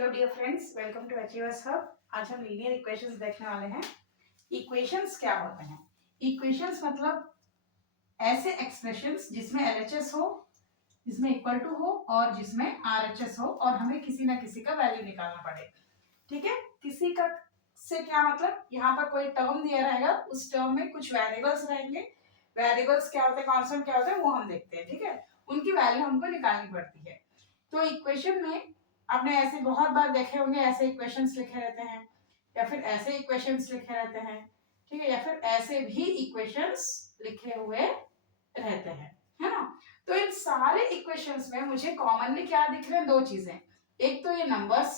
Hello dear friends, welcome to achievers hub. आज हम linear equations देखने वाले हैं। इक्वेशंस क्या होते हैं? इक्वेशंस मतलब ऐसे एक्सप्रेशंस जिसमें एलएचएस हो, जिसमें इक्वल टू हो और जिसमें आरएचएस हो और हमें किसी ना किसी का वैल्यू निकालना पड़े। ठीक है, किसी का से क्या मतलब, यहाँ पर कोई टर्म दिया रहेगा, उस टर्म में कुछ वेरिएबल्स रहेंगे। वेरिएबल्स क्या होते हैं, कॉन्स्टेंट क्या होते हैं, वो हम देखते हैं। ठीक है, उनकी वैल्यू हमको निकालनी पड़ती है। तो इक्वेशन में आपने ऐसे बहुत बार देखे होंगे, ऐसे इक्वेशंस लिखे रहते हैं या फिर ऐसे इक्वेशंस लिखे रहते हैं। ठीक है, या फिर ऐसे भी इक्वेशंस लिखे हुए रहते हैं, है ना। तो इन सारे इक्वेशंस में मुझे कॉमनली क्या दिख रहे हैं, दो चीजें। एक तो ये नंबर्स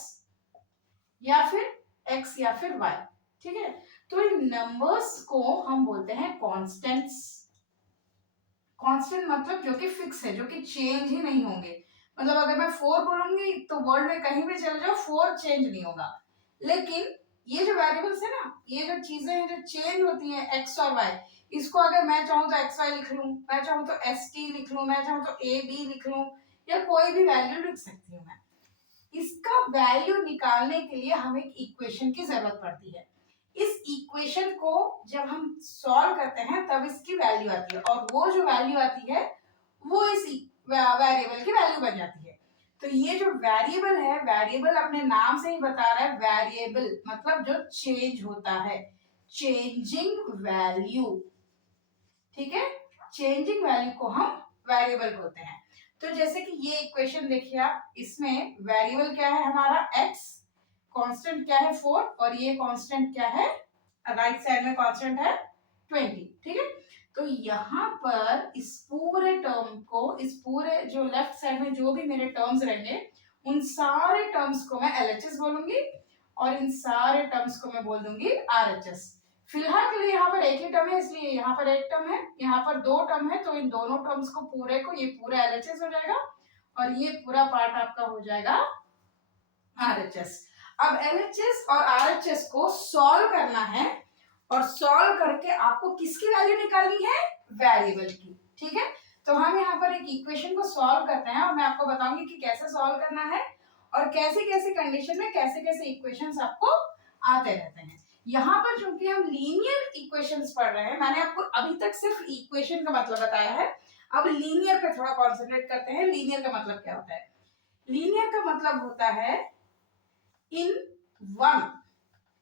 या फिर x या फिर y। ठीक है, तो इन नंबर्स को हम बोलते हैं कांस्टेंट्स। कांस्टेंट मतलब जो कि फिक्स है, जो कि चेंज ही नहीं होंगे। मतलब अगर मैं 4 बोलूंगी तो वर्ल्ड में कहीं भी चले जाओ 4 चेंज नहीं होगा। लेकिन ये जो वेरिएबल्स है ना, ये जो चीजें हैं जो चेंज होती हैं x और y, इसको अगर मैं चाहूं तो xy लिख लूं, मैं चाहूं तो st लिख लूं, मैं चाहूं तो ab लिख लूं, या कोई भी वैल्यू लिख सकती हूं मैं। इसका वैल्यू निकालने के लिए हमें एक इक्वेशन की जरूरत पड़ती है। इस इक्वेशन को जब हम सॉल्व करते हैं तब इसकी वैल्यू आती है, और वो जो वैल्यू आती है वो इस वेरिएबल की वैल्यू बन जाती है। तो ये जो वेरिएबल है, वेरिएबल अपने नाम से ही बता रहा है, वेरिएबल मतलब जो चेंज होता है, चेंजिंग वैल्यू। ठीक है, चेंजिंग वैल्यू को हम वेरिएबल बोलते हैं। तो जैसे कि ये इक्वेशन देखिए आप, इसमें वेरिएबल क्या है हमारा x, कांस्टेंट क्या है 4, और ये कांस्टेंट क्या है, राइट साइड में कांस्टेंट है 20। ठीक है, तो यहाँ पर इस पूरे टर्म को, इस पूरे जो लेफ्ट साइड में जो भी मेरे टर्म्स रहेंगे, उन सारे टर्म्स को मैं एलएचएस बोलूंगी और इन सारे टर्म्स को मैं बोल दूंगी आरएचएस। फिलहाल के लिए यहाँ पर एक ही टर्म है, इसलिए यहाँ पर एक टर्म है, यहाँ पर दो टर्म है, तो इन दोनों टर्म्स को पूरे को, ये पूरा एलएचएस हो जाएगा और ये पूरा पार्ट आपका हो जाएगा आरएचएस। अब एलएचएस और आरएचएस को सॉल्व करना है, और सॉल्व करके आपको किसकी वैल्यू निकालनी है, वेरिएबल की। ठीक है, तो हम यहाँ पर एक इक्वेशन को सॉल्व करते हैं और मैं आपको बताऊंगी कि कैसे सॉल्व करना है और कैसे कैसे कंडीशन में कैसे कैसे इक्वेशंस आपको आते रहते हैं। यहाँ पर चूंकि हम लीनियर इक्वेशंस पढ़ रहे हैं, मैंने आपको अभी तक सिर्फ इक्वेशन का मतलब बताया है, अब लीनियर पे थोड़ा कॉन्सेंट्रेट करते हैं। लीनियर का मतलब क्या होता है? लीनियर का मतलब होता है इन वन।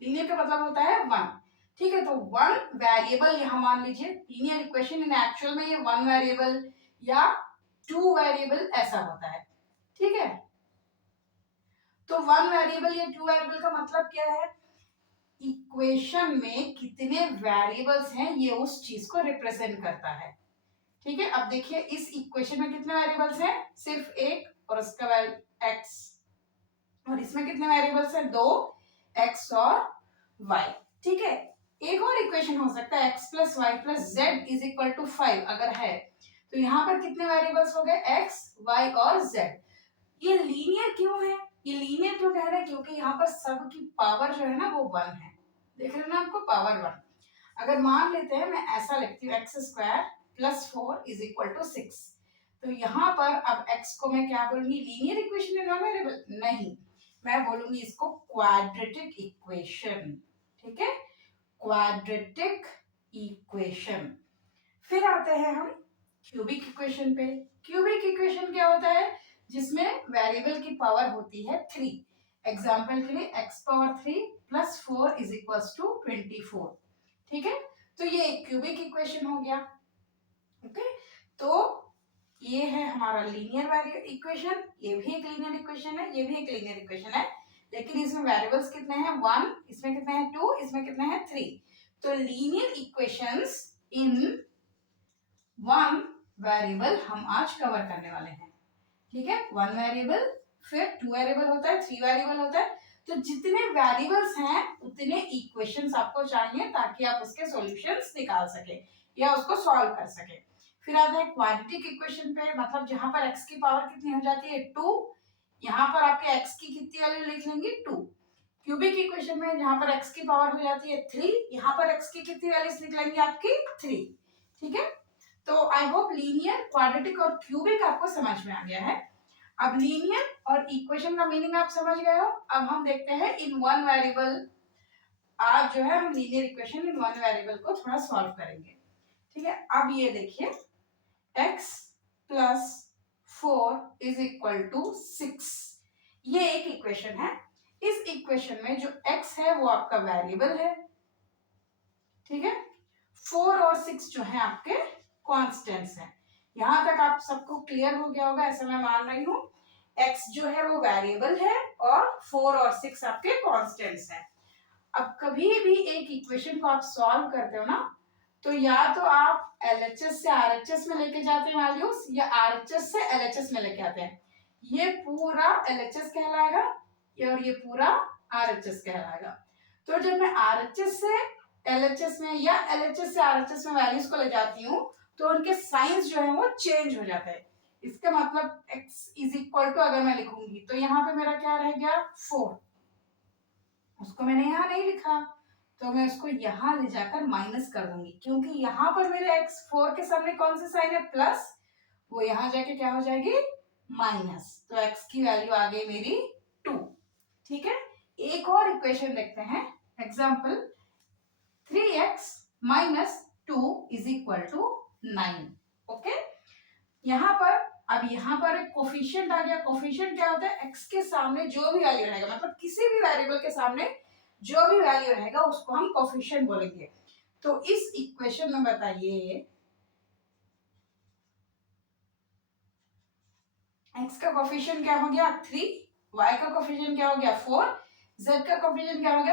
लीनियर का मतलब होता है वन। ठीक है, तो वन वेरिएबल यहां मान लीजिए, लीनियर इक्वेशन इन एक्चुअल में ये वन वेरिएबल या टू वेरिएबल ऐसा होता है। ठीक है, तो वन वेरिएबल या टू वेरिएबल का मतलब क्या है, इक्वेशन में कितने वेरिएबल्स हैं ये उस चीज को रिप्रेजेंट करता है। ठीक है, अब देखिए इस इक्वेशन में कितने वेरिएबल्स हैं, सिर्फ एक, और उसका वैल्यू x, और इसमें कितने वेरिएबल्स हैं, दो, x और y। ठीक है, एक और इक्वेशन हो सकता है x plus y plus z is equal to 5 अगर है, तो यहाँ पर कितने वेरिएबल्स हो गए, x, y और z। ये लीनियर क्यों है, ये लीनियर क्यों कह रहे हैं, क्योंकि यहाँ पर सब की पावर जो है ना वो 1 है। देख रहे हैं ना आपको, पावर 1। अगर मान लेते हैं मैं ऐसा लिखती हूँ, x square plus 4 is equal to 6, तो यहाँ पर अब x को मैं क्या बोलूंगी, लीनियर इक्वेशन है, नॉन वेरिएबल नहीं, मैं बोलूंगी इसको क्वाड्रेटिक इक्वेशन। ठीक है, क्वाड्रेटिक इक्वेशन। फिर आते हैं हम क्यूबिक इक्वेशन पे। क्यूबिक इक्वेशन क्या होता है, जिसमें वेरिएबल की पावर होती है 3। एग्जाम्पल के लिए x power 3 plus 4 is equal to 24। ठीक है, तो ये एक क्यूबिक इक्वेशन हो गया। ओके, तो ये है हमारा लीनियर इक्वेशन, ये भी एक लीनियर इक्वेशन है, ये भी एक लीनियर इक्वेशन है, लेकिन इसमें वेरिएबल्स कितने हैं, 1, इसमें कितने हैं 2, इसमें कितने हैं 3। तो linear equations in one variable हम आज कवर करने वाले हैं। ठीक है, वन वेरिएबल, फिर टू वेरिएबल होता है, थ्री वेरिएबल होता है, तो जितने वेरिएबल्स हैं उतने इक्वेशंस आपको चाहिए ताकि आप उसके सॉल्यूशंस निकाल सके या उसको सॉल्व कर सके। फिर आता है क्वाड्रेटिक इक्वेशन पे, मतलब जहां पर x की पावर कितनी हो जाती है 2, यहाँ पर आपके x की कितनी वैल्यू लिख लेंगे 2। क्यूबिक इक्वेशन में जहां पर x की पावर हो जाती है 3, यहाँ पर x की कितनी वैल्यूज निकलेंगी आपकी 3। ठीक है, तो आई होप लीनियर, क्वाड्रेटिक और क्यूबिक आपको समझ में आ गया है। अब लीनियर और इक्वेशन का मीनिंग आप समझ गए हो। अब हम देखते हैं इन वन वेरिएबल, आज जो है हम linear equation in one variable को थोड़ा सॉल्व करेंगे। ठीक है, अब ये देखिए x plus 4 is equal to 6, ये एक इक्वेशन है। इस इक्वेशन में जो x है वो आपका वेरिएबल है, ठीक है। 4 और 6 जो है आपके कांस्टेंट्स हैं। यहां तक आप सबको क्लियर हो गया होगा ऐसा मैं मान रही हूँ। x जो है वो वेरिएबल है और 4 और 6 आपके कांस्टेंट्स हैं। अब कभी भी एक इक्वेशन को आप सॉल्व करते हो ना, तो या तो आप LHS से RHS में लेके जाते हैं वैल्यूज, या RHS से LHS में लेके आते हैं। ये पूरा LHS कहलाएगा और ये पूरा RHS कहलाएगा। तो जब मैं RHS से LHS में या LHS से RHS में वैल्यूज को ले जाती हूँ तो उनके साइंस जो है वो चेंज हो जाता है। इसका मतलब x इज इक्वल टू अगर मैं लिखूंगी तो यहाँ पे मेरा क्या रह गया 4, उसको मैंने यहाँ नहीं लिखा तो मैं उसको यहाँ ले जाकर माइनस कर दूंगी, क्योंकि यहाँ पर मेरे x 4 के सामने कौन सा साइन है प्लस, वो यहाँ जाके क्या हो जाएगी माइनस, तो x की वैल्यू आ गई मेरी 2। ठीक है, एक और इक्वेशन देखते हैं। Example 3x minus 2 is equal to 9। Okay, यहाँ पर अब यहाँ पर एक कोफिशिएंट आ गया। कोफिशिएंट क्या होता है, x के सामने जो भी वैल्यू रहेगा, मतलब किसी भी वेरिएबल के सामने जो भी वैल्यू रहेगा उसको हम कोफिशिएंट बोलेंगे। तो इस इक्वेशन में बताइए x का कोफिशिएंट क्या हो गया 3, y का कोफिशिएंट क्या हो गया 4, z का कोफिशिएंट क्या हो गया